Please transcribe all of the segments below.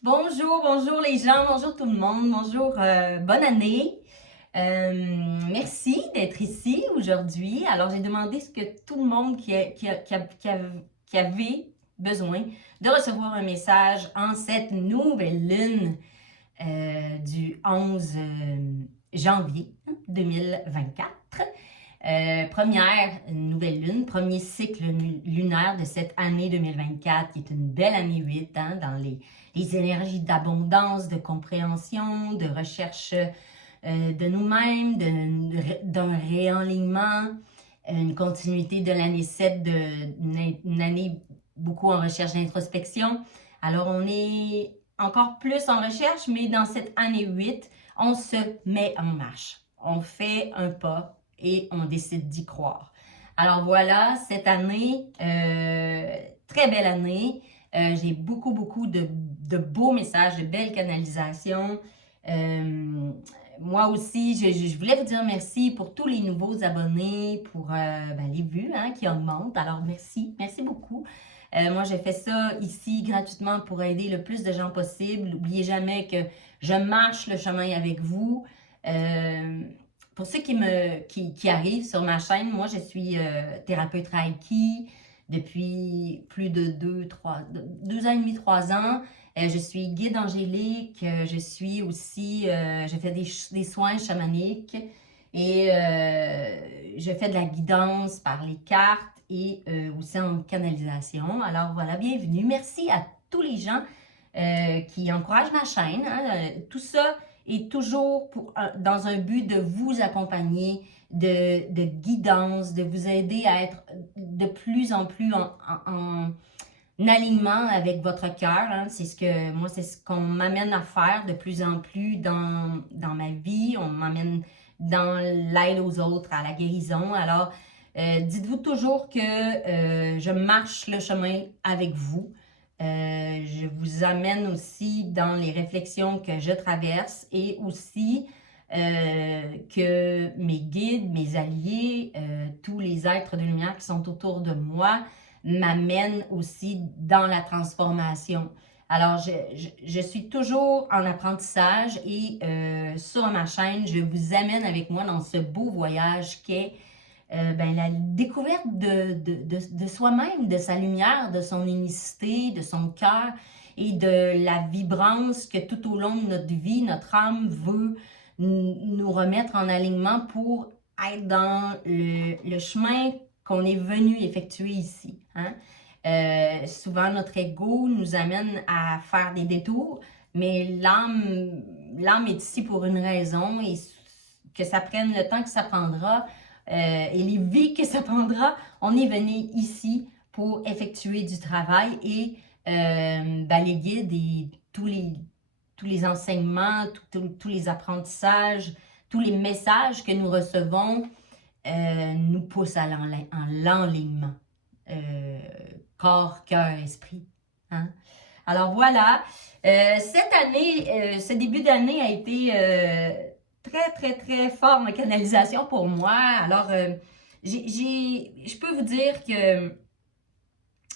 Bonjour, bonjour les gens, bonjour tout le monde, bonjour, bonne année. Merci d'être ici aujourd'hui. Alors, j'ai demandé ce que tout le monde qui avait besoin de recevoir un message en cette nouvelle lune du 11 janvier 2024. Première nouvelle lune, premier cycle lunaire de cette année 2024, qui est une belle année 8, hein, dans les énergies d'abondance, de compréhension, de recherche de nous-mêmes, d'un réalignement, une continuité de l'année 7, une année beaucoup en recherche d'introspection. Alors, on est encore plus en recherche, mais dans cette année 8, on se met en marche. On fait un pas et on décide d'y croire. Alors voilà, cette année, très belle année. J'ai beaucoup de beaux messages, de belles canalisations. Moi aussi, je voulais vous dire merci pour tous les nouveaux abonnés, pour les vues qui augmentent. Alors merci beaucoup. Moi, j'ai fait ça ici gratuitement pour aider le plus de gens possible. N'oubliez jamais que je marche le chemin avec vous. Pour ceux qui arrivent sur ma chaîne, moi, je suis thérapeute Reiki depuis plus de 2 ans et demi, 3 ans. Je suis guide angélique, je suis aussi, je fais des soins chamaniques et je fais de la guidance par les cartes et aussi en canalisation. Alors voilà, bienvenue. Merci à tous les gens qui encouragent ma chaîne. Hein. Tout ça est toujours dans un but de vous accompagner, de guidance, de vous aider à être de plus en plus en alignement avec votre cœur. Hein. C'est ce qu'on m'amène à faire de plus en plus dans ma vie. On m'amène dans l'aide aux autres, à la guérison. Alors, dites-vous toujours que je marche le chemin avec vous. Je vous amène aussi dans les réflexions que je traverse et aussi que mes guides, mes alliés, tous les êtres de lumière qui sont autour de moi m'amènent aussi dans la transformation. Alors, je suis toujours en apprentissage et sur ma chaîne, je vous amène avec moi dans ce beau voyage qu'est la découverte de soi-même, de sa lumière, de son unicité, de son cœur et de la vibrance que tout au long de notre vie, notre âme veut nous remettre en alignement pour être dans le chemin qu'on est venu effectuer ici. Hein? Souvent, notre ego nous amène à faire des détours, mais l'âme est ici pour une raison et que ça prenne le temps que ça prendra et les vies que ça prendra, on est venu ici pour effectuer du travail et les guides et tous les enseignements, tous les apprentissages, tous les messages que nous recevons nous poussent à l'enlignement. Corps, cœur, esprit. Hein? Alors voilà, cette année, ce début d'année a été très fort en canalisation pour moi. Alors, je peux vous dire que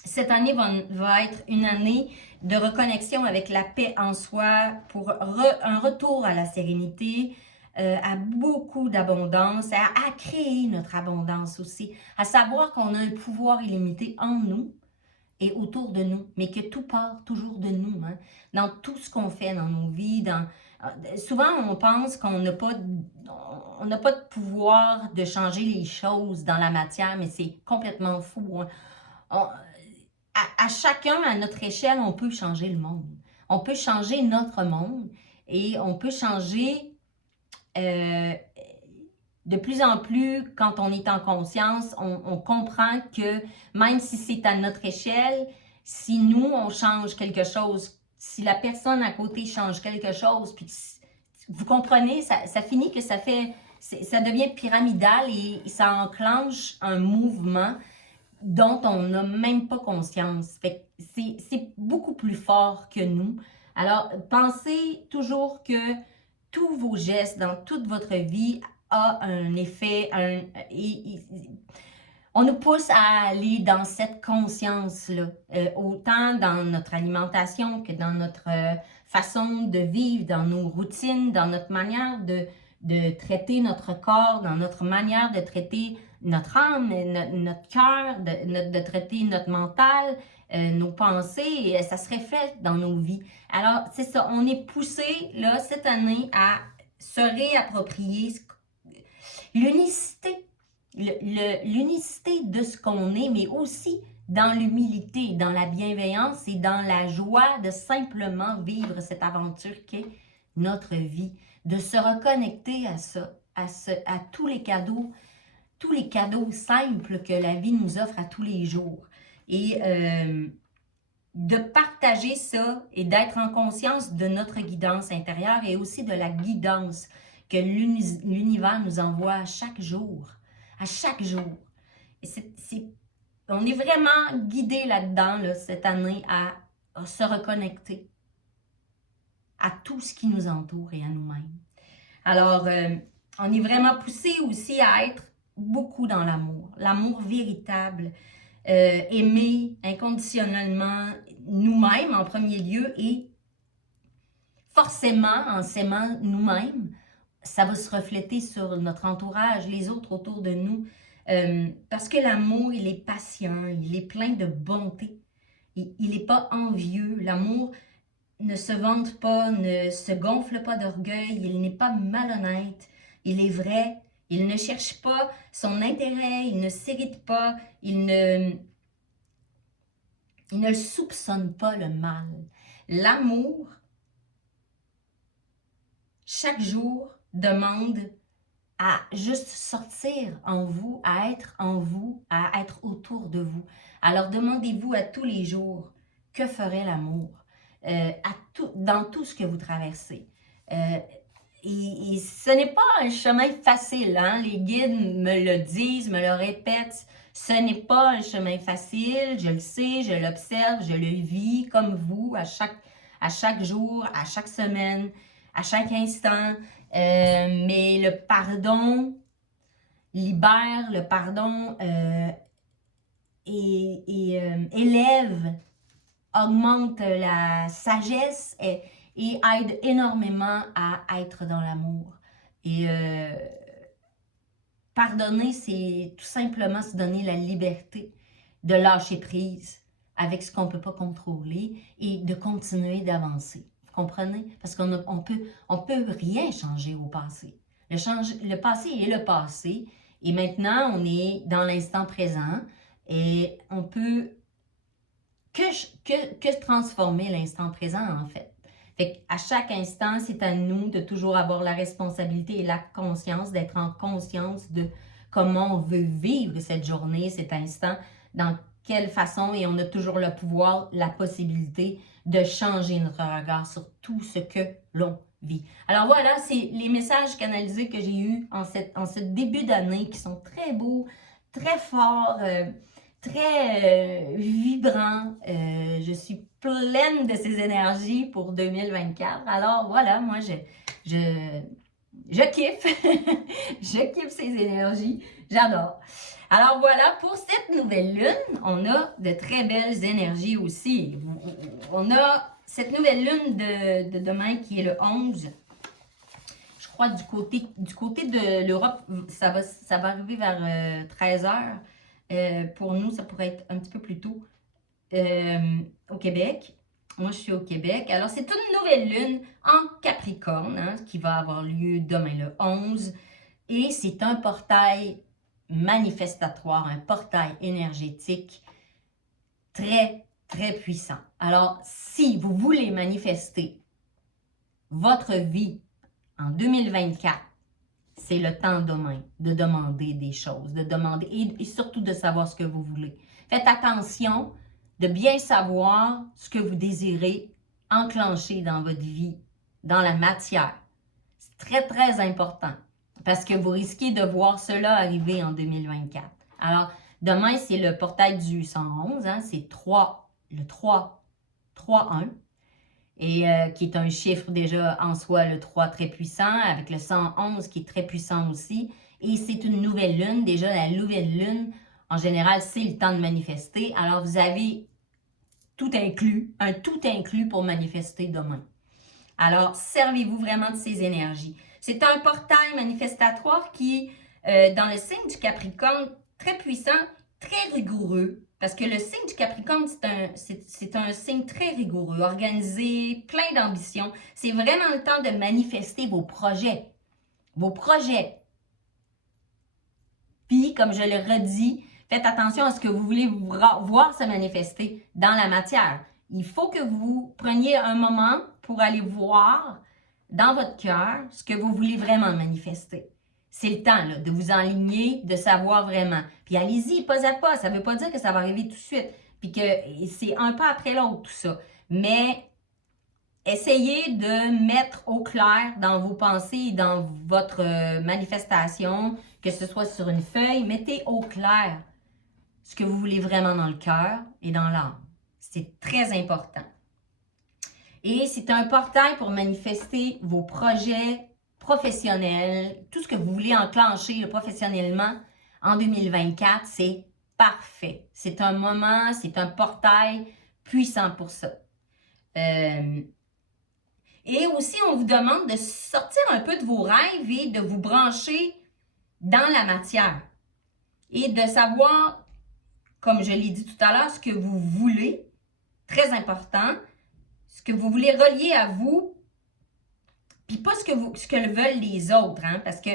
cette année va être une année de reconnexion avec la paix en soi, pour un retour à la sérénité, à beaucoup d'abondance, à créer notre abondance aussi, à savoir qu'on a un pouvoir illimité en nous et autour de nous, mais que tout part toujours de nous, hein, dans tout ce qu'on fait dans nos vies. Souvent, on pense qu'on n'a pas de pouvoir de changer les choses dans la matière, mais c'est complètement fou. Hein. À chacun, à notre échelle, on peut changer le monde. On peut changer notre monde et on peut changer de plus en plus, quand on est en conscience, on comprend que même si c'est à notre échelle, si nous, on change quelque chose, si la personne à côté change quelque chose, puis vous comprenez, ça finit que ça devient pyramidal et ça enclenche un mouvement dont on n'a même pas conscience. C'est beaucoup plus fort que nous. Alors, pensez toujours que tous vos gestes dans toute votre vie a un effet, On nous pousse à aller dans cette conscience-là, autant dans notre alimentation que dans notre façon de vivre, dans nos routines, dans notre manière de traiter notre corps, dans notre manière de traiter notre âme, notre cœur, de traiter notre mental, nos pensées, et ça se reflète dans nos vies. Alors, c'est ça, on est poussé, là, cette année, à se réapproprier l'unicité, l'unicité de ce qu'on est, mais aussi dans l'humilité, dans la bienveillance et dans la joie de simplement vivre cette aventure qu'est notre vie, de se reconnecter à ça, à tous les cadeaux simples que la vie nous offre à tous les jours. Et de partager ça et d'être en conscience de notre guidance intérieure et aussi de la guidance que l'univers nous envoie à chaque jour. À chaque jour. Et on est vraiment guidé là-dedans, là, cette année, à se reconnecter à tout ce qui nous entoure et à nous-mêmes. Alors, on est vraiment poussé aussi à être beaucoup dans l'amour véritable, aimer inconditionnellement nous-mêmes en premier lieu et forcément, en s'aimant nous-mêmes, ça va se refléter sur notre entourage, les autres autour de nous, parce que l'amour, il est patient, il est plein de bonté, il n'est pas envieux, l'amour ne se vante pas, ne se gonfle pas d'orgueil, il n'est pas malhonnête, il est vrai, il ne cherche pas son intérêt, il ne s'irrite pas, il ne soupçonne pas le mal. L'amour, chaque jour, demande à juste sortir en vous, à être autour de vous. Alors demandez-vous à tous les jours, que ferait l'amour dans tout ce que vous traversez. Et ce n'est pas un chemin facile, hein? Les guides me le disent, me le répètent. Ce n'est pas un chemin facile, je le sais, je l'observe, je le vis comme vous à chaque jour, à chaque semaine, à chaque instant. Mais le pardon libère, le pardon élève, augmente la sagesse et aide énormément à être dans l'amour. Et pardonner, c'est tout simplement se donner la liberté de lâcher prise avec ce qu'on ne peut pas contrôler et de continuer d'avancer. Vous comprenez? Parce qu'on peut rien changer au passé. Le passé est le passé et maintenant, on est dans l'instant présent et on peut que transformer l'instant présent, en fait. Fait qu'à chaque instant, c'est à nous de toujours avoir la responsabilité et la conscience, d'être en conscience de comment on veut vivre cette journée, cet instant, dans quelle façon, et on a toujours le pouvoir, la possibilité de changer notre regard sur tout ce que l'on vit. Alors voilà, c'est les messages canalisés que j'ai eus en ce début d'année qui sont très beaux, très forts, très vibrants. Je suis pleine de ces énergies pour 2024. Alors voilà, moi je kiffe. Je kiffe ces énergies. J'adore. Alors voilà, pour cette nouvelle lune, on a de très belles énergies aussi. On a cette nouvelle lune de demain qui est le 11. Je crois du côté de l'Europe, ça va arriver vers 13h. Pour nous, ça pourrait être un petit peu plus tôt au Québec. Moi, je suis au Québec. Alors, c'est une nouvelle lune en Capricorne, hein, qui va avoir lieu demain le 11. Et c'est un portail manifestatoire, un portail énergétique très, très puissant. Alors, si vous voulez manifester votre vie en 2024, c'est le temps demain de demander des choses, de demander et surtout de savoir ce que vous voulez. Faites attention de bien savoir ce que vous désirez enclencher dans votre vie, dans la matière. C'est très, très important parce que vous risquez de voir cela arriver en 2024. Alors, demain, c'est le portail du 111, hein, c'est le 3-1. Et qui est un chiffre déjà en soi, le 3 très puissant, avec le 111 qui est très puissant aussi. Et c'est une nouvelle lune. Déjà, la nouvelle lune En général, c'est le temps de manifester. Alors, vous avez tout inclus, un tout inclus pour manifester demain. Alors, servez-vous vraiment de ces énergies. C'est un portail manifestatoire qui, dans le signe du Capricorne, très puissant, très rigoureux, parce que le signe du Capricorne, c'est un signe très rigoureux, organisé, plein d'ambition. C'est vraiment le temps de manifester vos projets. Vos projets. Puis, comme je le redis, faites attention à ce que vous voulez voir se manifester dans la matière. Il faut que vous preniez un moment pour aller voir dans votre cœur ce que vous voulez vraiment manifester. C'est le temps là, de vous enligner, de savoir vraiment. Puis allez-y, pas à pas. Ça ne veut pas dire que ça va arriver tout de suite. Puis que c'est un pas après l'autre, tout ça. Mais essayez de mettre au clair dans vos pensées, dans votre manifestation, que ce soit sur une feuille, mettez au clair ce que vous voulez vraiment dans le cœur et dans l'âme. C'est très important. Et c'est un portail pour manifester vos projets professionnels, tout ce que vous voulez enclencher professionnellement en 2024, c'est parfait. C'est un moment, c'est un portail puissant pour ça. Et aussi, on vous demande de sortir un peu de vos rêves et de vous brancher dans la matière. Et de savoir, comme je l'ai dit tout à l'heure, ce que vous voulez, très important, ce que vous voulez relier à vous, puis pas ce que veulent les autres, hein, parce que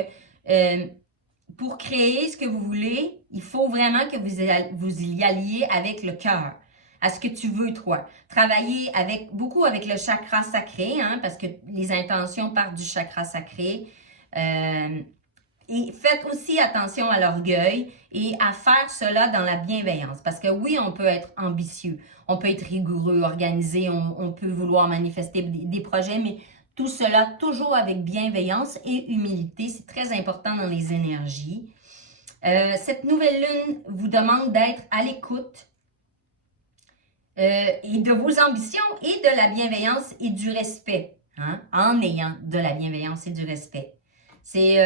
pour créer ce que vous voulez, il faut vraiment que vous y alliez avec le cœur, à ce que tu veux, toi. Travailler beaucoup avec le chakra sacré, hein, parce que les intentions partent du chakra sacré. Et faites aussi attention à l'orgueil et à faire cela dans la bienveillance. Parce que oui, on peut être ambitieux, on peut être rigoureux, organisé, on peut vouloir manifester des projets, mais tout cela toujours avec bienveillance et humilité. C'est très important dans les énergies. Cette nouvelle lune vous demande d'être à l'écoute et de vos ambitions et de la bienveillance et du respect, hein, en ayant de la bienveillance et du respect. C'est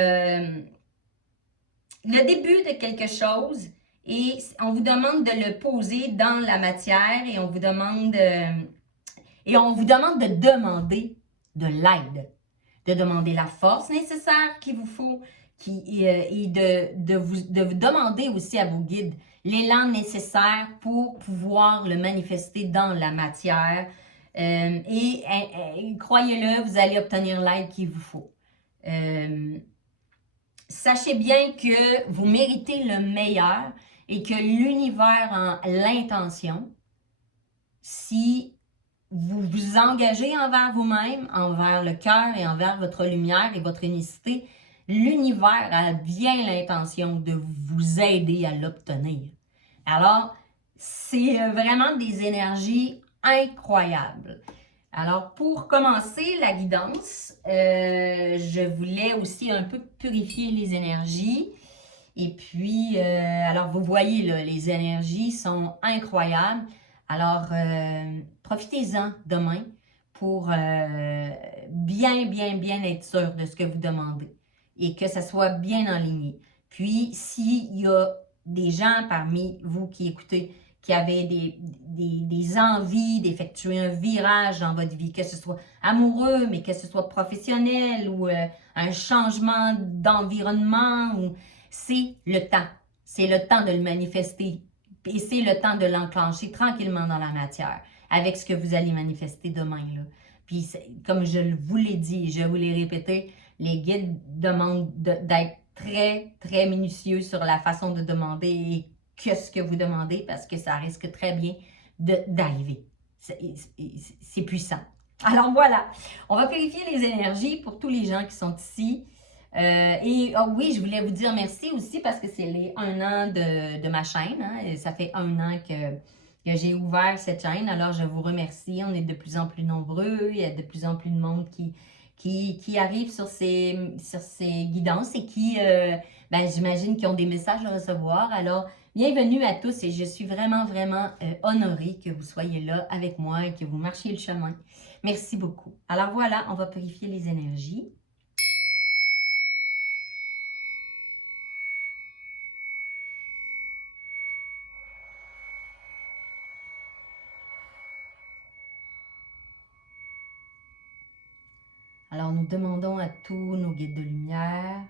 le début de quelque chose et on vous demande de le poser dans la matière et on vous demande de demander de l'aide, de demander la force nécessaire qu'il vous faut et de vous demander aussi à vos guides l'élan nécessaire pour pouvoir le manifester dans la matière. Et croyez-le, vous allez obtenir l'aide qu'il vous faut. Sachez bien que vous méritez le meilleur et que l'univers a l'intention, si vous vous engagez envers vous-même, envers le cœur et envers votre lumière et votre unicité, l'univers a bien l'intention de vous aider à l'obtenir. Alors, c'est vraiment des énergies incroyables. Alors, pour commencer la guidance, je voulais aussi un peu purifier les énergies. Et puis, alors vous voyez, là, les énergies sont incroyables. Alors, profitez-en demain pour bien être sûr de ce que vous demandez et que ça soit bien aligné. Puis, s'il y a des gens parmi vous qui écoutez, qui avaient des envies d'effectuer un virage dans votre vie, que ce soit amoureux, mais que ce soit professionnel ou un changement d'environnement, c'est le temps. C'est le temps de le manifester et c'est le temps de l'enclencher tranquillement dans la matière avec ce que vous allez manifester demain, là. Puis, comme je vous l'ai dit et je vous l'ai répété, les guides demandent d'être très, très minutieux sur la façon de demander et ce que vous demandez parce que ça risque très bien d'arriver. C'est puissant. Alors voilà, on va purifier les énergies pour tous les gens qui sont ici. Oui, je voulais vous dire merci aussi parce que c'est les 1 an de ma chaîne. Hein, et ça fait 1 an que j'ai ouvert cette chaîne. Alors, je vous remercie. On est de plus en plus nombreux. Il y a de plus en plus de monde qui arrive sur ces guidances et qui, j'imagine, qui ont des messages à recevoir. Alors, bienvenue à tous et je suis vraiment, vraiment honorée que vous soyez là avec moi et que vous marchiez le chemin. Merci beaucoup. Alors voilà, on va purifier les énergies. Alors, nous demandons à tous nos guides de lumière,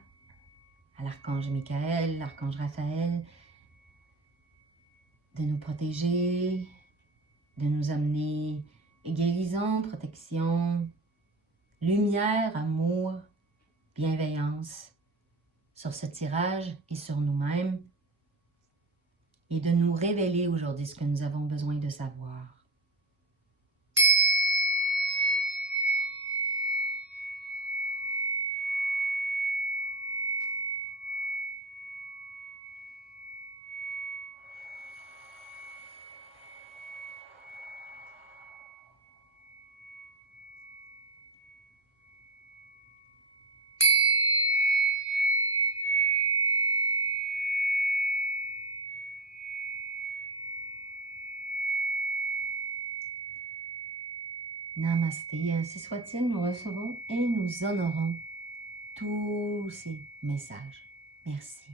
à l'archange Michael, l'archange Raphaël, de nous protéger, de nous amener guérison, protection, lumière, amour, bienveillance sur ce tirage et sur nous-mêmes, et de nous révéler aujourd'hui ce que nous avons besoin de savoir. Namasté, ainsi soit-il, nous recevons et nous honorons tous ces messages. Merci.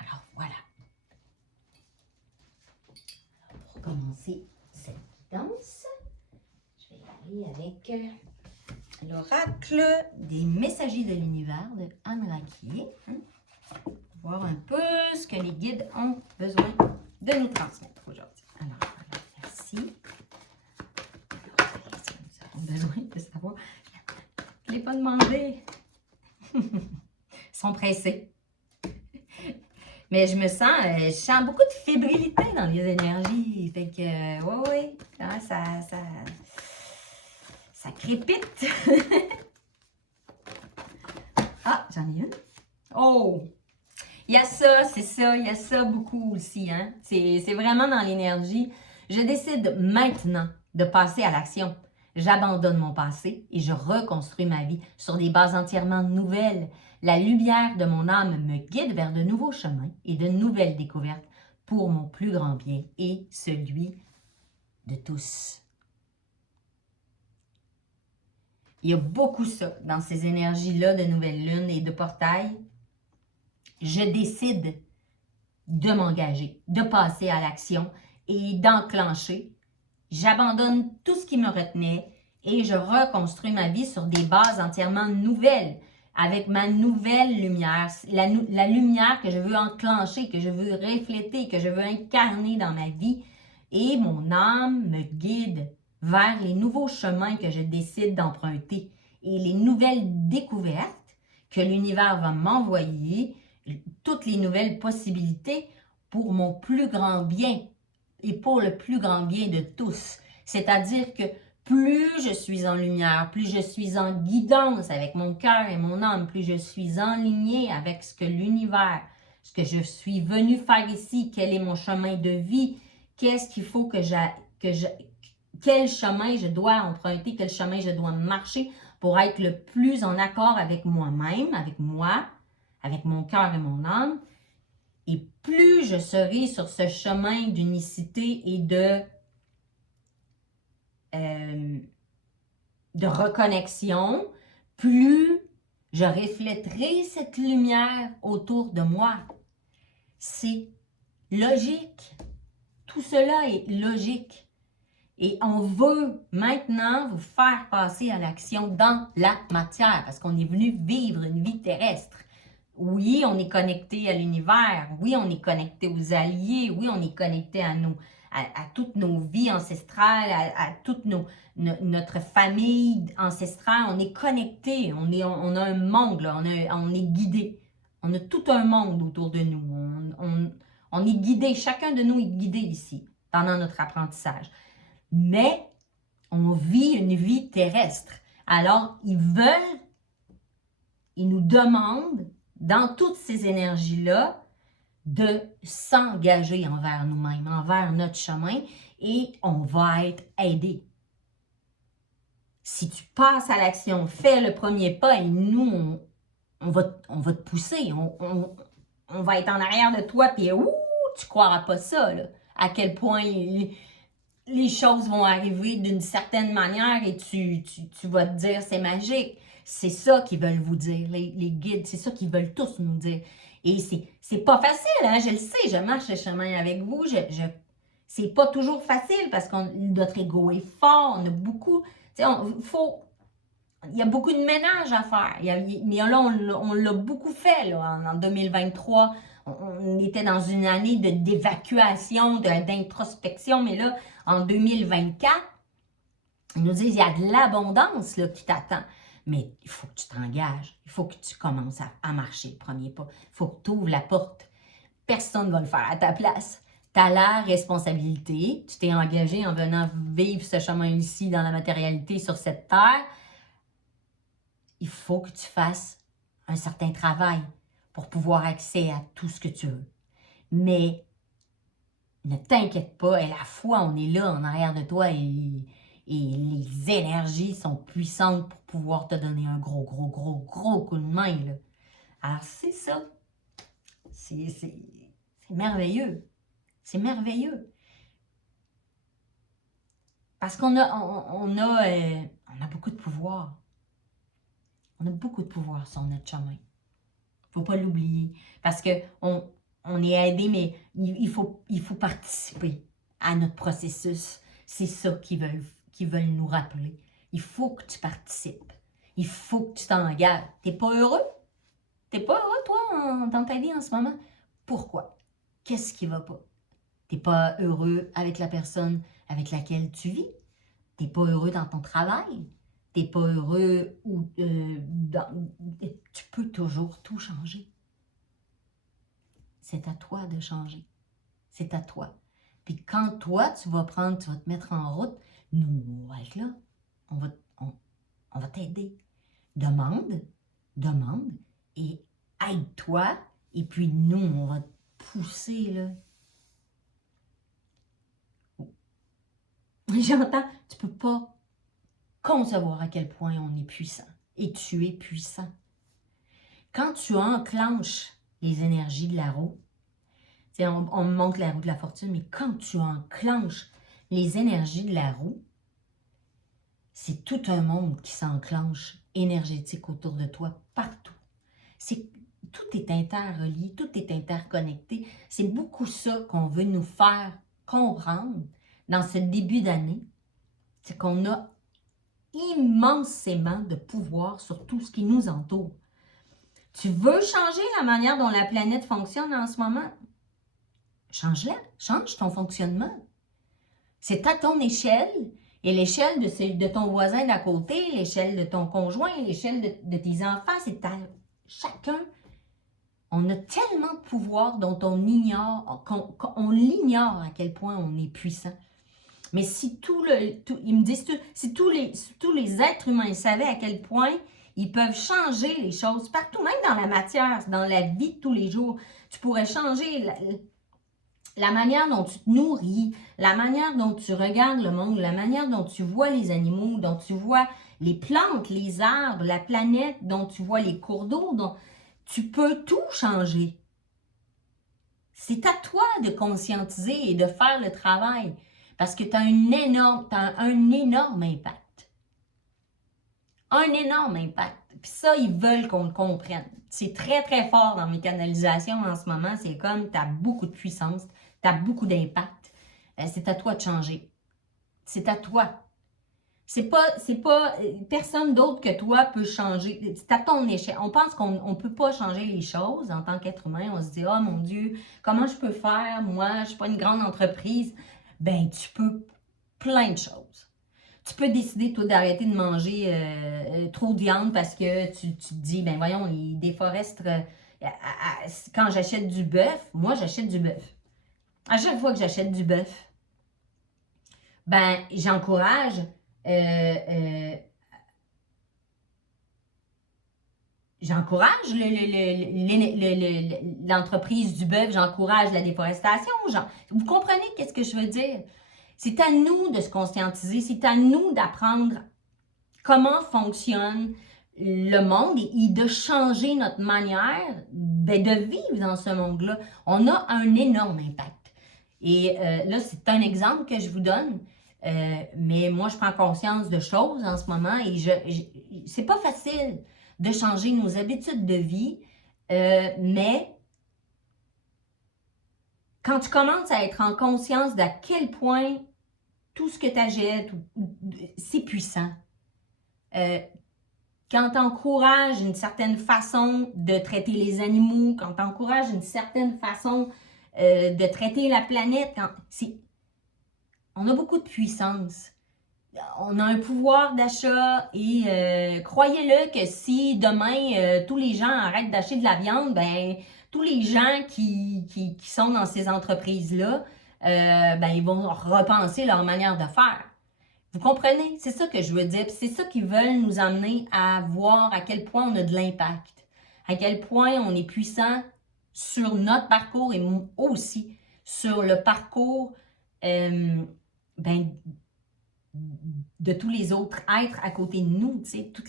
Alors voilà. Pour commencer cette guidance, je vais aller avec l'oracle des messagers de l'univers de Anne Raquier. Voir un peu ce que les guides ont besoin de nous transmettre aujourd'hui. Alors voilà, merci. Alors, qu'est-ce que nous avons besoin de savoir? Je ne l'ai pas demandé. Ils sont pressés. Mais je sens beaucoup de fébrilité dans les énergies. Fait que, oui, ça crépite. Ah, j'en ai une. Oh! Il y a ça, c'est ça, il y a ça beaucoup aussi. Hein? C'est vraiment dans l'énergie. Je décide maintenant de passer à l'action. J'abandonne mon passé et je reconstruis ma vie sur des bases entièrement nouvelles. La lumière de mon âme me guide vers de nouveaux chemins et de nouvelles découvertes pour mon plus grand bien et celui de tous. Il y a beaucoup ça dans ces énergies-là de nouvelle lune et de portail. Je décide de m'engager, de passer à l'action et d'enclencher. J'abandonne tout ce qui me retenait et je reconstruis ma vie sur des bases entièrement nouvelles, avec ma nouvelle lumière, la lumière que je veux enclencher, que je veux refléter, que je veux incarner dans ma vie. Et mon âme me guide vers les nouveaux chemins que je décide d'emprunter et les nouvelles découvertes que l'univers va m'envoyer, toutes les nouvelles possibilités pour mon plus grand bien et pour le plus grand bien de tous. C'est-à-dire que plus je suis en lumière, plus je suis en guidance avec mon cœur et mon âme, plus je suis en lignée avec ce que l'univers, ce que je suis venu faire ici, quel est mon chemin de vie, qu'est-ce qu'il faut quel chemin je dois emprunter, quel chemin je dois marcher pour être le plus en accord avec moi-même, avec moi, avec mon cœur et mon âme. Et plus je serai sur ce chemin d'unicité et de reconnexion, plus je reflèterai cette lumière autour de moi. C'est logique. Tout cela est logique. Et on veut maintenant vous faire passer à l'action dans la matière parce qu'on est venu vivre une vie terrestre. Oui, on est connecté à l'univers. Oui, on est connecté aux alliés. Oui, on est connecté à toutes nos vies ancestrales, à toute notre famille ancestrale. On est connecté. On a un monde, là. On est guidé. On a tout un monde autour de nous. On est guidé. Chacun de nous est guidé ici pendant notre apprentissage. Mais on vit une vie terrestre. Alors, ils nous demandent, dans toutes ces énergies-là, de s'engager envers nous-mêmes, envers notre chemin, et on va être aidé. Si tu passes à l'action, fais le premier pas, et nous, on va te pousser, on va être en arrière de toi, puis tu croiras pas ça, là, à quel point les choses vont arriver d'une certaine manière et tu vas te dire c'est magique. C'est ça qu'ils veulent vous dire, les guides, c'est ça qu'ils veulent tous nous dire. Et c'est pas facile, hein, je le sais, je marche le chemin avec vous, C'est pas toujours facile parce que notre ego est fort, on a beaucoup, tu sais, il y a beaucoup de ménage à faire. Mais là, on l'a beaucoup fait là, en 2023. On était dans une année d'évacuation, d'introspection, mais là, en 2024, ils nous disent, il y a de l'abondance qui t'attend. Mais il faut que tu t'engages. Il faut que tu commences à marcher le premier pas. Il faut que tu ouvres la porte. Personne ne va le faire à ta place. Tu as la responsabilité. Tu t'es engagé en venant vivre ce chemin ici dans la matérialité sur cette terre. Il faut que tu fasses un certain travail pour pouvoir accéder à tout ce que tu veux. Mais ne t'inquiète pas, et la foi, on est là en arrière de toi et les énergies sont puissantes pour pouvoir te donner un gros coup de main. Là. Alors, c'est ça. C'est merveilleux. C'est merveilleux. Parce qu'on a beaucoup de pouvoir. On a beaucoup de pouvoir sur notre chemin. Il ne faut pas l'oublier. Parce qu'on est aidé, mais il faut participer à notre processus. C'est ça qu'ils veulent nous rappeler. Il faut que tu participes. Il faut que tu t'engages. Tu n'es pas heureux? Tu n'es pas heureux, toi, dans ta vie en ce moment? Pourquoi? Qu'est-ce qui ne va pas? Tu n'es pas heureux avec la personne avec laquelle tu vis? Tu n'es pas heureux dans ton travail? Tu n'es pas heureux ou tu peux toujours tout changer. C'est à toi de changer. C'est à toi. Puis quand toi, tu vas te mettre en route, nous, on va être là. On va t'aider. Demande et aide-toi. Et puis nous, on va te pousser, là. J'entends, tu peux pas concevoir à quel point on est puissant. Et tu es puissant. Quand tu enclenches les énergies de la roue, on montre la roue de la fortune, mais quand tu enclenches les énergies de la roue, c'est tout un monde qui s'enclenche énergétique autour de toi, partout. Tout est interrelié, tout est interconnecté. C'est beaucoup ça qu'on veut nous faire comprendre dans ce début d'année. C'est qu'on a immensément de pouvoir sur tout ce qui nous entoure. Tu veux changer la manière dont la planète fonctionne en ce moment? Change-la, change ton fonctionnement. C'est à ton échelle et l'échelle de ton voisin d'à côté, l'échelle de ton conjoint, l'échelle de tes enfants, c'est à chacun. On a tellement de pouvoir dont on ignore, qu'on l'ignore à quel point on est puissant. Mais si ils me disent, si tous les êtres humains savaient à quel point ils peuvent changer les choses partout, même dans la matière, dans la vie de tous les jours, tu pourrais changer la manière dont tu te nourris, la manière dont tu regardes le monde, la manière dont tu vois les animaux, dont tu vois les plantes, les arbres, la planète, dont tu vois les cours d'eau, dont tu peux tout changer. C'est à toi de conscientiser et de faire le travail parce que tu as un énorme impact. Un énorme impact. Puis ça, ils veulent qu'on le comprenne. C'est très, très fort dans mes canalisations en ce moment. C'est comme tu as beaucoup de puissance, tu as beaucoup d'impact. C'est à toi de changer. C'est à toi. C'est pas personne d'autre que toi peut changer. C'est à ton échelle. On pense qu'on ne peut pas changer les choses en tant qu'être humain. On se dit, oh mon Dieu, comment je peux faire? Moi, je ne suis pas une grande entreprise. Ben, tu peux plein de choses. Tu peux décider, toi, d'arrêter de manger trop de viande parce que tu te dis, ben voyons, ils déforestent. Quand j'achète du bœuf, moi, j'achète du bœuf. À chaque fois que j'achète du bœuf, ben, j'encourage l'entreprise du bœuf, j'encourage la déforestation. Vous comprenez qu'est-ce que je veux dire? C'est à nous de se conscientiser, c'est à nous d'apprendre comment fonctionne le monde et de changer notre manière de vivre dans ce monde-là. On a un énorme impact. Et là, c'est un exemple que je vous donne. Mais moi, je prends conscience de choses en ce moment et c'est pas facile de changer nos habitudes de vie, mais quand tu commences à être en conscience d'à quel point tout ce que tu achètes, c'est puissant. Quand tu encourages une certaine façon de traiter les animaux, quand tu encourages une certaine façon de traiter la planète, on a beaucoup de puissance. On a un pouvoir d'achat et croyez-le que si demain tous les gens arrêtent d'acheter de la viande, ben tous les gens qui sont dans ces entreprises-là, ben ils vont repenser leur manière de faire. Vous comprenez? C'est ça que je veux dire. C'est ça qu'ils veulent nous amener à voir à quel point on a de l'impact, à quel point on est puissant sur notre parcours et aussi sur le parcours ben, de tous les autres êtres à côté de nous, tu sais, tous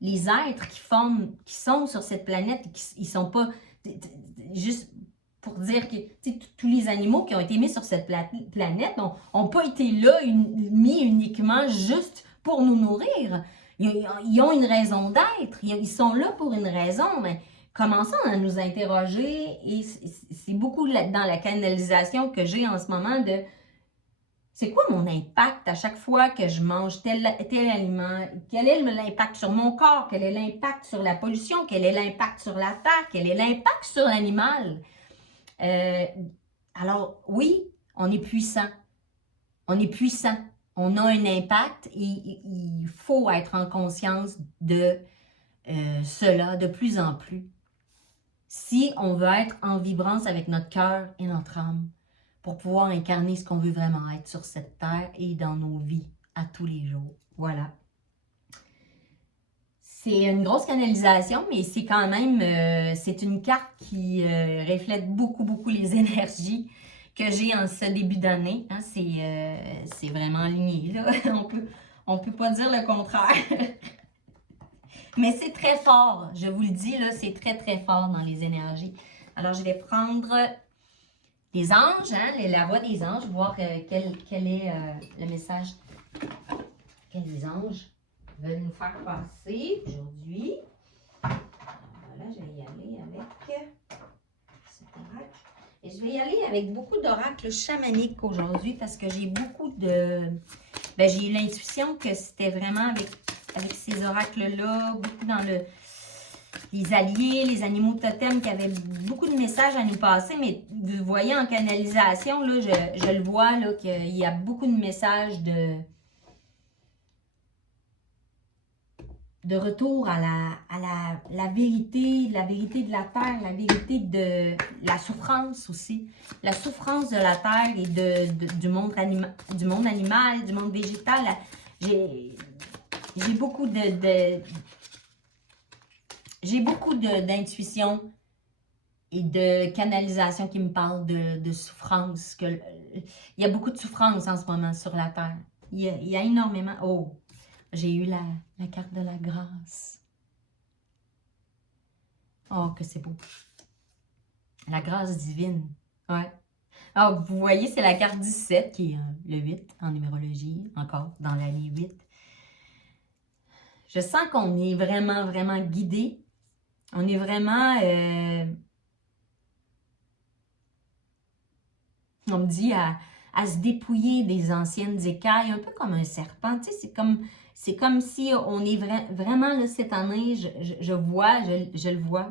les êtres qui sont sur cette planète, ils sont pas juste pour dire que tous les animaux qui ont été mis sur cette planète n'ont pas été là mis uniquement juste pour nous nourrir. Ils ont une raison d'être, ils sont là pour une raison, mais commençons à nous interroger et c'est beaucoup dans la canalisation que j'ai en ce moment de c'est quoi mon impact à chaque fois que je mange tel aliment? Quel est l'impact sur mon corps? Quel est l'impact sur la pollution? Quel est l'impact sur la terre? Quel est l'impact sur l'animal? Alors, oui, on est puissant. On est puissant. On a un impact et il faut être en conscience de cela de plus en plus. Si on veut être en vibrance avec notre cœur et notre âme, pour pouvoir incarner ce qu'on veut vraiment être sur cette terre et dans nos vies à tous les jours. Voilà. C'est une grosse canalisation, mais c'est quand même, c'est une carte qui reflète beaucoup, beaucoup les énergies que j'ai en ce début d'année. Hein, c'est vraiment aligné, là. On peut pas dire le contraire. Mais c'est très fort, je vous le dis, là, c'est très, très fort dans les énergies. Alors, je vais prendre les anges, hein, la voix des anges, voir quel est le message que les anges veulent nous faire passer aujourd'hui. Voilà, je vais y aller avec cet oracle. Et je vais y aller avec beaucoup d'oracles chamaniques aujourd'hui parce que j'ai beaucoup de... Ben, j'ai eu l'intuition que c'était vraiment avec ces oracles-là, beaucoup dans les alliés, les animaux totems qui avaient beaucoup de messages à nous passer, mais vous voyez en canalisation, là, je le vois, là, qu'il y a beaucoup de messages de retour à la vérité de la terre, la vérité de la souffrance aussi. La souffrance de la terre et du monde animal, du monde végétal. J'ai beaucoup j'ai beaucoup d'intuition et de canalisation qui me parlent de souffrance. Il y a beaucoup de souffrance en ce moment sur la Terre. Il y a énormément... Oh, j'ai eu la carte de la grâce. Oh, que c'est beau. La grâce divine. Ouais. Alors, vous voyez, c'est la carte 17 qui est le 8 en numérologie, encore dans l'année 8. Je sens qu'on est vraiment, vraiment guidé. On est vraiment... on me dit à se dépouiller des anciennes écailles, un peu comme un serpent. Tu sais, c'est comme si on est vraiment, là, cette année, je le vois.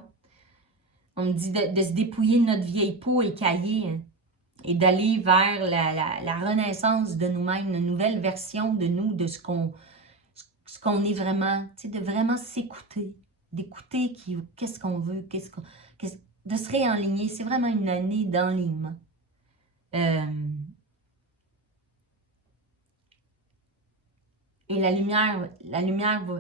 On me dit de se dépouiller de notre vieille peau écaillée hein, et d'aller vers la renaissance de nous-mêmes, une nouvelle version de nous, de ce qu'on est vraiment, tu sais, de vraiment s'écouter, d'écouter qu'est-ce qu'on veut, de se réaligner. C'est vraiment une année d'enlignement. Et la lumière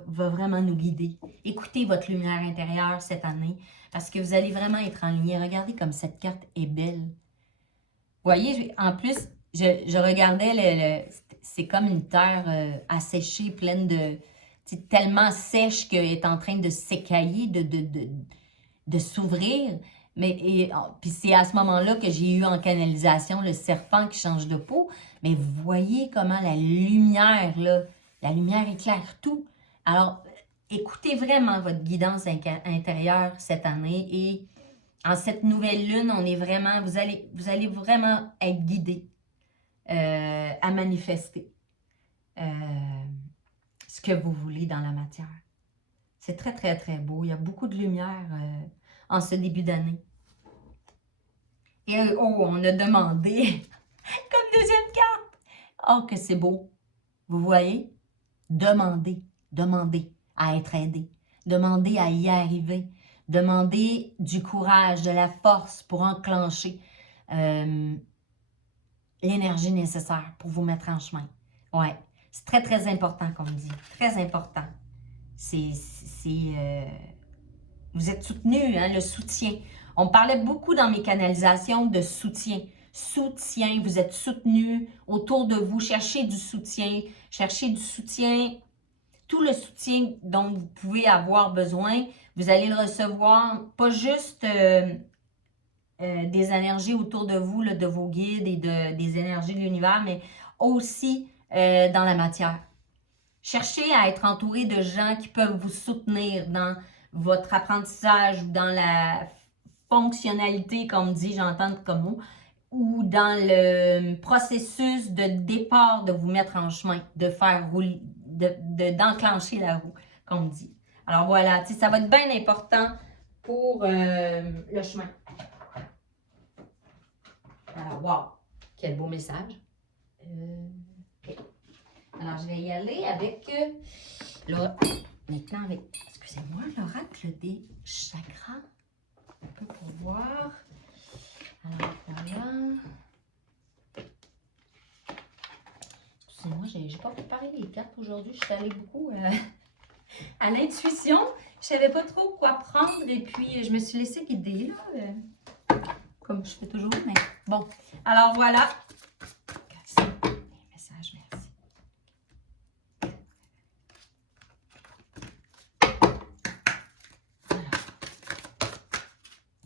va vraiment nous guider. Écoutez votre lumière intérieure cette année parce que vous allez vraiment être en ligne. Regardez comme cette carte est belle. Vous voyez, en plus, je regardais, c'est comme une terre asséchée, pleine de... tellement sèche qu'elle est en train de s'écailler, de s'ouvrir. Puis c'est à ce moment-là que j'ai eu en canalisation le serpent qui change de peau. Mais vous voyez comment la lumière éclaire tout. Alors, écoutez vraiment votre guidance intérieure cette année et En cette nouvelle lune, on est vraiment, vous allez vraiment être guidé à manifester ce que vous voulez dans la matière. C'est très, très, très beau. Il y a beaucoup de lumière en ce début d'année. Et oh, on a demandé, comme deuxième carte, oh, que c'est beau. Vous voyez? Demandez, demandez à être aidé. Demandez à y arriver. Demandez du courage, de la force pour enclencher l'énergie nécessaire pour vous mettre en chemin. Ouais, c'est très, très important, comme dit. Très important. Vous êtes soutenu, hein, le soutien. On parlait beaucoup dans mes canalisations de soutien. Soutien, vous êtes soutenu autour de vous. Cherchez du soutien. Cherchez du soutien. Tout le soutien dont vous pouvez avoir besoin, vous allez le recevoir. Pas juste des énergies autour de vous, là, de vos guides et des énergies de l'univers, mais aussi dans la matière. Cherchez à être entouré de gens qui peuvent vous soutenir dans votre apprentissage ou dans la fonctionnalité, comme dit, j'entends comme mot, ou dans le processus de départ de vous mettre en chemin, de faire rouler, d'enclencher la roue, comme dit. Alors voilà, ça va être bien important pour le chemin. Alors, wow, quel beau message. Okay. Alors, je vais y aller avec, là, maintenant avec, excusez-moi, l'oracle des chakras. Un peu pour voir. Alors, voilà. Excusez-moi, j'ai pas préparé les cartes aujourd'hui. Je suis allée beaucoup à l'intuition. Je savais pas trop quoi prendre et puis je me suis laissée guider, là. Comme je fais toujours, mais bon. Alors, voilà. Les messages, merci.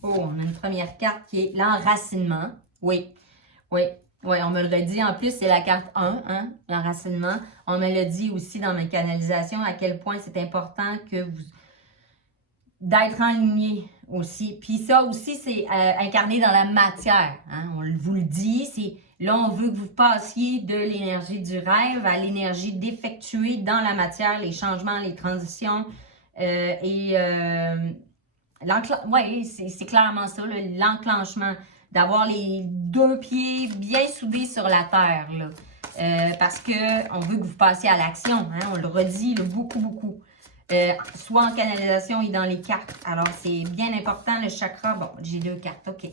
Oh, on a une première carte qui est l'enracinement. Oui, oui, oui, on me le redit. En plus, c'est la carte 1, hein, l'enracinement. On me le dit aussi dans mes canalisations à quel point c'est important que vous d'être en ligne aussi. Puis ça aussi, c'est incarné dans la matière. Hein? On vous le dit, c'est là, on veut que vous passiez de l'énergie du rêve à l'énergie d'effectuer dans la matière les changements, les transitions oui, c'est clairement ça, l'enclenchement, d'avoir les deux pieds bien soudés sur la terre, là. Parce qu'on veut que vous passiez à l'action, hein, on le redit là, beaucoup, beaucoup. Soit en canalisation et dans les cartes. Alors, c'est bien important, le chakra. Bon, j'ai deux cartes, OK.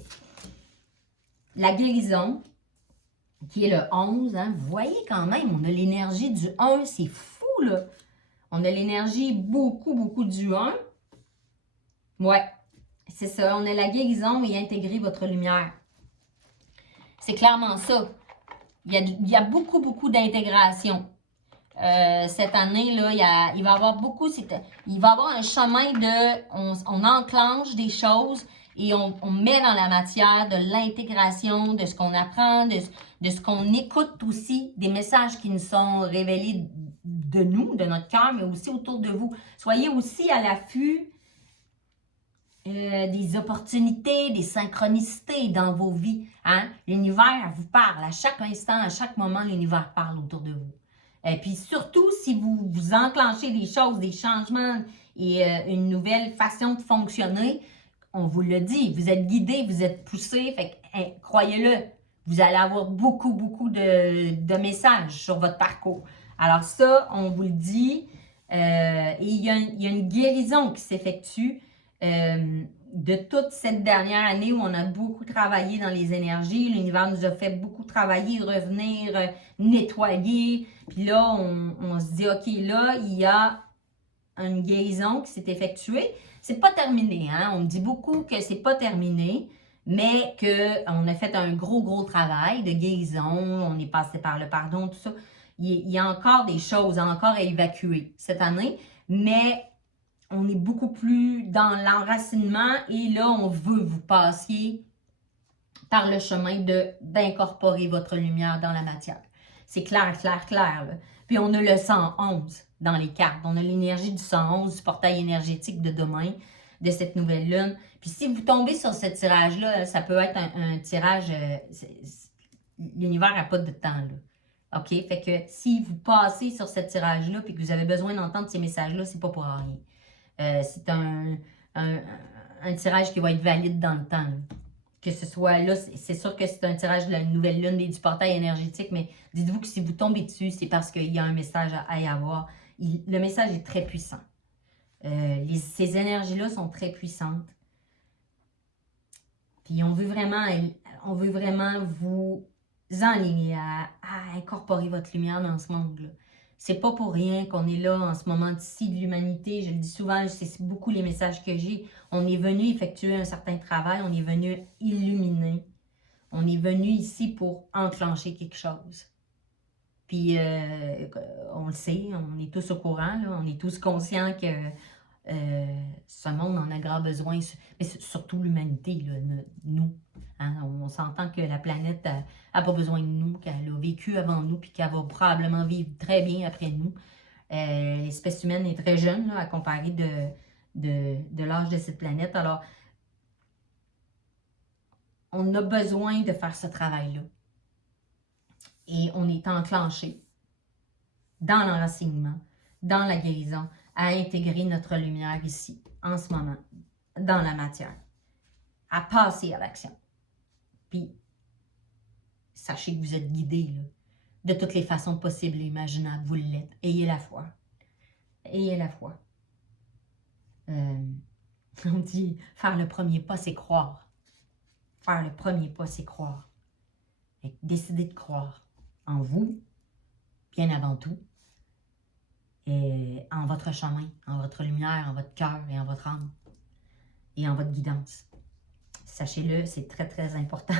La guérison, qui est le 11, hein, vous voyez quand même, on a l'énergie du 1, c'est fou, là. On a l'énergie beaucoup, beaucoup du 1. Ouais, c'est ça. On a la guérison et intégrer votre lumière. C'est clairement ça. Il y a beaucoup, beaucoup d'intégration. Cette année, là, il va y avoir beaucoup, il va y avoir un chemin de, on enclenche des choses et on met dans la matière de l'intégration, de ce qu'on apprend, de ce qu'on écoute aussi, des messages qui nous sont révélés de nous, de notre cœur, mais aussi autour de vous. Soyez aussi à l'affût des opportunités, des synchronicités dans vos vies. Hein? L'univers vous parle à chaque instant, à chaque moment, l'univers parle autour de vous. Et puis surtout, si vous enclenchez des choses, des changements et une nouvelle façon de fonctionner, on vous le dit, vous êtes guidé, vous êtes poussé, fait que, croyez-le, vous allez avoir beaucoup, beaucoup de messages sur votre parcours. Alors ça, on vous le dit, et il y a une guérison qui s'effectue de toute cette dernière année où on a beaucoup travaillé dans les énergies. L'univers nous a fait beaucoup travailler, revenir, nettoyer. Puis là, on se dit, OK, là, il y a une guérison qui s'est effectuée. C'est pas terminé, hein? On me dit beaucoup que c'est pas terminé, mais qu'on a fait un gros, gros travail de guérison. On est passé par le pardon, tout ça. Il y a encore des choses encore à évacuer cette année, mais on est beaucoup plus dans l'enracinement et là, on veut vous passiez par le chemin d'incorporer votre lumière dans la matière. C'est clair, clair, clair. Là. Puis on a le 111 dans les cartes. On a l'énergie du 111, du portail énergétique de demain. de cette nouvelle lune. Puis si vous tombez sur ce tirage-là, ça peut être un tirage... l'univers n'a pas de temps, là. OK? Fait que si vous passez sur ce tirage-là puis que vous avez besoin d'entendre ces messages-là, c'est pas pour rien. C'est un tirage qui va être valide dans le temps, là. Que ce soit là, c'est sûr que c'est un tirage de la nouvelle lune et du portail énergétique, mais dites-vous que si vous tombez dessus, c'est parce qu'il y a un message à y avoir. Le message est très puissant. Ces énergies-là sont très puissantes. Puis on veut vraiment vous enligner à incorporer votre lumière dans ce monde-là. C'est pas pour rien qu'on est là en ce moment-ci de l'humanité. Je le dis souvent, c'est beaucoup les messages que j'ai. On est venu effectuer un certain travail, on est venu illuminer. On est venu ici pour enclencher quelque chose. Puis, on le sait, on est tous au courant, là, on est tous conscients que ce monde en a grand besoin, mais surtout l'humanité, nous. Hein, on s'entend que la planète n'a pas besoin de nous, qu'elle a vécu avant nous, puis qu'elle va probablement vivre très bien après nous. L'espèce humaine est très jeune là, à comparer de l'âge de cette planète. Alors, on a besoin de faire ce travail-là. Et on est enclenché dans l'enracinement, dans la guérison, à intégrer notre lumière ici, en ce moment, dans la matière, à passer à l'action. Puis, sachez que vous êtes guidés, là, de toutes les façons possibles et imaginables, vous l'êtes. Ayez la foi. Ayez la foi. On dit, faire le premier pas, c'est croire. Faire le premier pas, c'est croire. Décidez de croire en vous, bien avant tout, et en votre chemin, en votre lumière, en votre cœur et en votre âme, et en votre guidance. Sachez-le, c'est très, très important.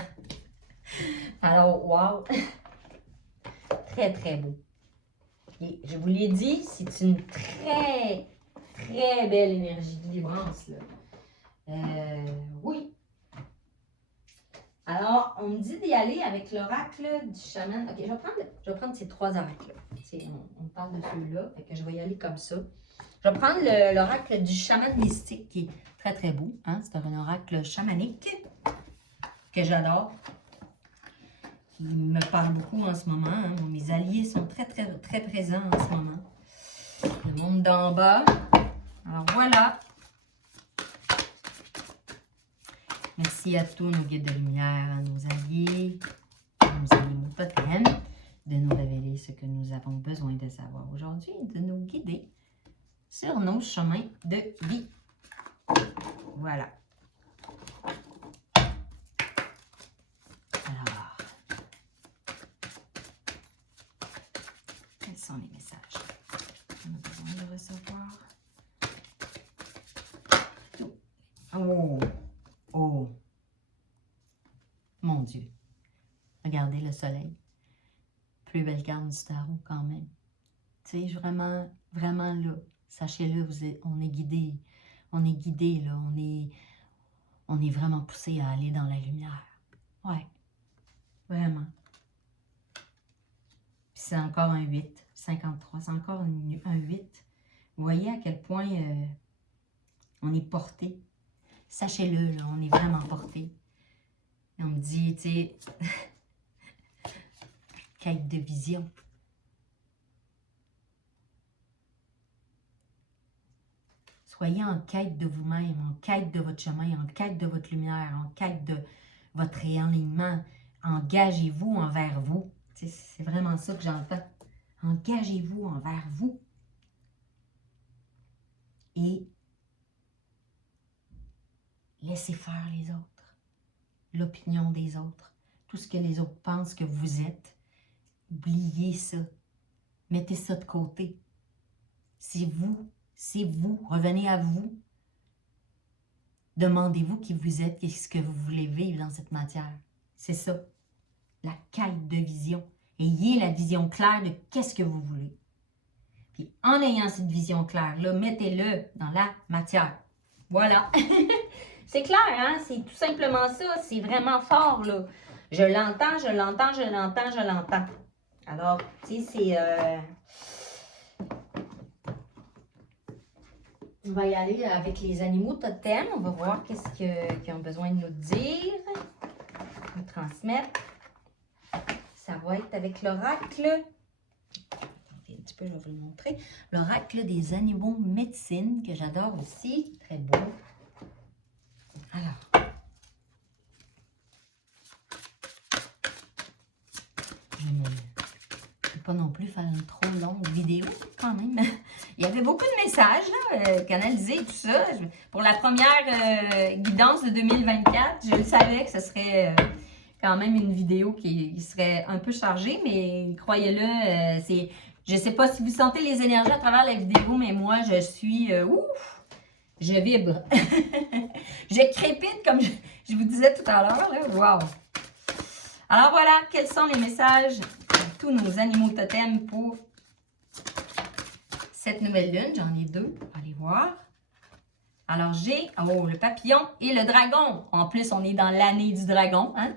Alors, wow! Très, très beau. Et je vous l'ai dit, c'est une très, très belle énergie de délivrance, là. Oui. Alors, on me dit d'y aller avec l'oracle du chaman. OK, je vais prendre ces trois oracles. On parle de ceux-là, fait que je vais y aller comme ça. Je vais prendre l'oracle du chaman mystique, qui est très, très beau. Hein? C'est un oracle chamanique que j'adore, qui me parle beaucoup en ce moment. Hein? Mes alliés sont très, très, très présents en ce moment. Le monde d'en bas. Alors, voilà. Merci à tous nos guides de lumière, à nos alliés, nos totems, de nous révéler ce que nous avons besoin de savoir aujourd'hui et de nous guider sur nos chemins de vie. Voilà. Alors, quels sont les messages qu'on a besoin de recevoir? Oh! Oh, mon Dieu. Regardez le soleil. Plus belle carte du tarot quand même. Tu sais, vraiment, vraiment là. Sachez-le, on est guidé. On est guidé, là. On est vraiment poussé à aller dans la lumière. Ouais. Vraiment. Puis c'est encore un 8. 53. C'est encore un 8. Vous voyez à quel point on est porté. Sachez-le, là, on est vraiment porté. Et on me dit, tu sais, quête de vision. Soyez en quête de vous-même, en quête de votre chemin, en quête de votre lumière, en quête de votre réalignement. Engagez-vous envers vous. Tu sais, c'est vraiment ça que j'entends. Engagez-vous envers vous. Et laissez faire les autres, l'opinion des autres, tout ce que les autres pensent que vous êtes. Oubliez ça. Mettez ça de côté. C'est vous, revenez à vous. Demandez-vous qui vous êtes et ce que vous voulez vivre dans cette matière. C'est ça, la quête de vision. Ayez la vision claire de qu'est-ce que vous voulez. Puis en ayant cette vision claire-là, mettez-le dans la matière. Voilà. C'est clair, hein? C'est tout simplement ça. C'est vraiment fort, là. Je l'entends, je l'entends, je l'entends, je l'entends. Alors, tu sais, On va y aller avec les animaux totems. On va voir qu'est-ce qu'ils ont besoin de nous dire, nous transmettre. Ça va être avec l'oracle. Attendez un petit peu, je vais vous le montrer. L'oracle des animaux médecine, que j'adore aussi. Très beau. Alors, je ne vais pas non plus faire une trop longue vidéo, quand même. Il y avait beaucoup de messages, là, canalisés, tout ça. Pour la première guidance de 2024, je le savais que ce serait quand même une vidéo qui serait un peu chargée, mais croyez-le, je ne sais pas si vous sentez les énergies à travers la vidéo, mais moi, je suis... ouf! Je vibre. Je crépite, comme je vous disais tout à l'heure. Wow! Alors voilà, quels sont les messages de tous nos animaux totems pour cette nouvelle lune? J'en ai deux. Allez voir. Alors j'ai, le papillon et le dragon. En plus, on est dans l'année du dragon, hein?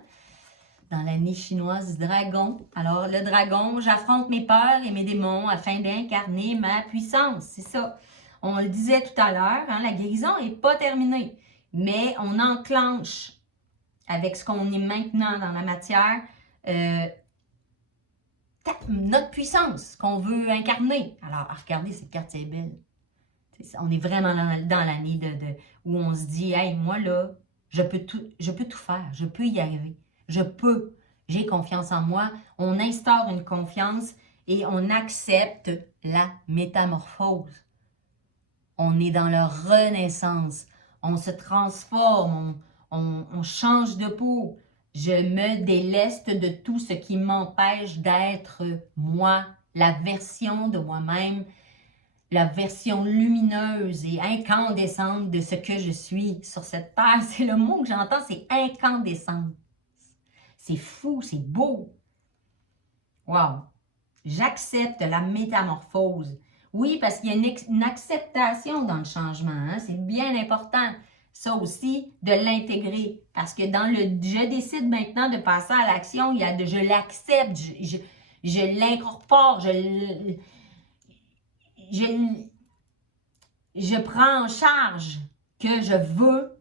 Dans l'année chinoise du dragon. Alors, le dragon, j'affronte mes peurs et mes démons afin d'incarner ma puissance. C'est ça. On le disait tout à l'heure, hein, la guérison n'est pas terminée. Mais on enclenche avec ce qu'on est maintenant dans la matière, notre puissance qu'on veut incarner. Alors, regardez, cette carte, c'est belle. On est vraiment dans l'année où on se dit, hey, moi là, je peux tout faire, je peux y arriver. J'ai confiance en moi. On instaure une confiance et on accepte la métamorphose. On est dans la renaissance. On se transforme, on change de peau. Je me déleste de tout ce qui m'empêche d'être moi, la version de moi-même, la version lumineuse et incandescente de ce que je suis sur cette terre. C'est le mot que j'entends, c'est incandescente. C'est fou, c'est beau. Wow! J'accepte la métamorphose. Oui, parce qu'il y a une acceptation dans le changement. Hein? C'est bien important, ça aussi, de l'intégrer. Parce que dans le « je décide maintenant de passer à l'action », il y a de « je l'accepte », je l'incorpore, je prends en charge que je veux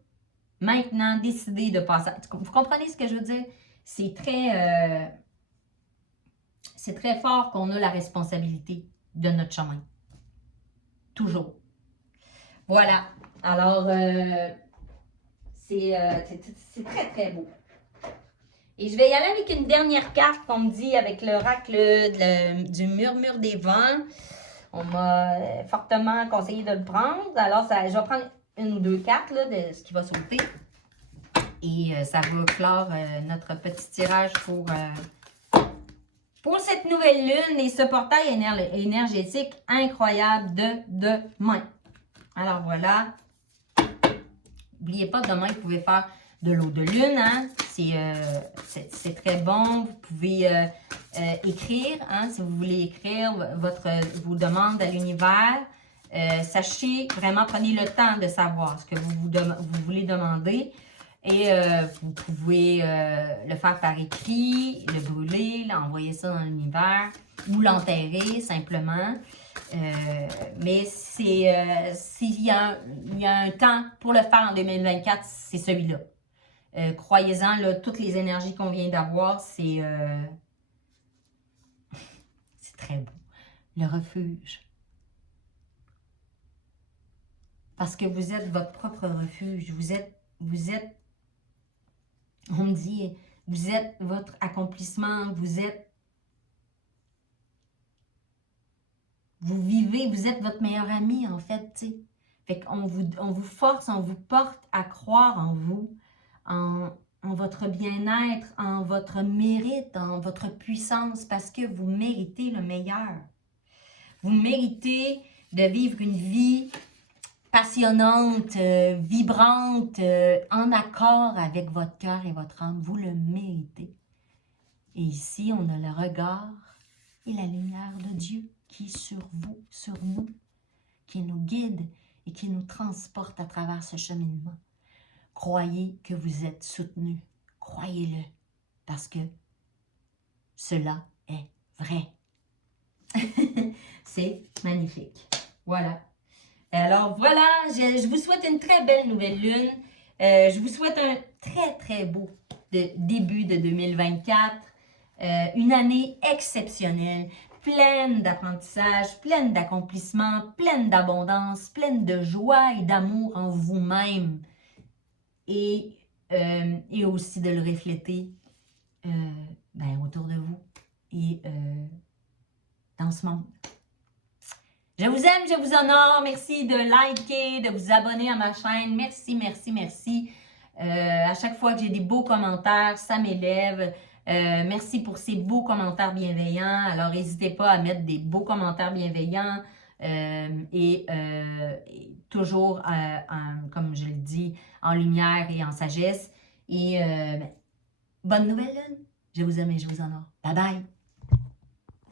maintenant décider de passer. Vous comprenez ce que je veux dire? C'est très fort qu'on a la responsabilité de notre chemin. Toujours. Voilà. Alors, c'est très, très beau. Et je vais y aller avec une dernière carte qu'on me dit avec l'oracle du murmure des vents. On m'a fortement conseillé de le prendre. Alors, je vais prendre une ou deux cartes là, de ce qui va sauter. Et ça va clore notre petit tirage pour cette nouvelle lune et ce portail énergétique incroyable de demain. Alors voilà. N'oubliez pas, demain, vous pouvez faire de l'eau de lune. Hein? C'est très bon. Vous pouvez écrire, hein, si vous voulez écrire vos demandes à l'univers. Sachez, vraiment, prenez le temps de savoir ce que vous voulez demander. Et vous pouvez le faire par écrit, le brûler, l'envoyer ça dans l'univers ou l'enterrer simplement. Mais s'il y a un temps pour le faire en 2024, c'est celui-là. Croyez-en, là, toutes les énergies qu'on vient d'avoir, c'est très beau. Le refuge. Parce que vous êtes votre propre refuge. Vous êtes, on me dit, vous êtes votre accomplissement, vous vivez, vous êtes votre meilleur ami, en fait, tu sais. Fait qu'on vous force, on vous porte à croire en vous, en votre bien-être, en votre mérite, en votre puissance, parce que vous méritez le meilleur. Vous méritez de vivre une vie passionnante, vibrante, en accord avec votre cœur et votre âme. Vous le méritez. Et ici, on a le regard et la lumière de Dieu qui est sur vous, sur nous, qui nous guide et qui nous transporte à travers ce cheminement. Croyez que vous êtes soutenu. Croyez-le, parce que cela est vrai. C'est magnifique. Voilà. Alors voilà, je vous souhaite une très belle nouvelle lune. Je vous souhaite un très très beau début de 2024. Une année exceptionnelle, pleine d'apprentissage, pleine d'accomplissements, pleine d'abondance, pleine de joie et d'amour en vous-même. Et aussi de le refléter autour de vous et dans ce monde. Je vous aime, je vous honore. Merci de liker, de vous abonner à ma chaîne. Merci, merci, merci. À chaque fois que j'ai des beaux commentaires, ça m'élève. Merci pour ces beaux commentaires bienveillants. Alors, n'hésitez pas à mettre des beaux commentaires bienveillants et toujours, comme je le dis, en lumière et en sagesse. Et bonne nouvelle, lune. Je vous aime et je vous honore. Bye bye.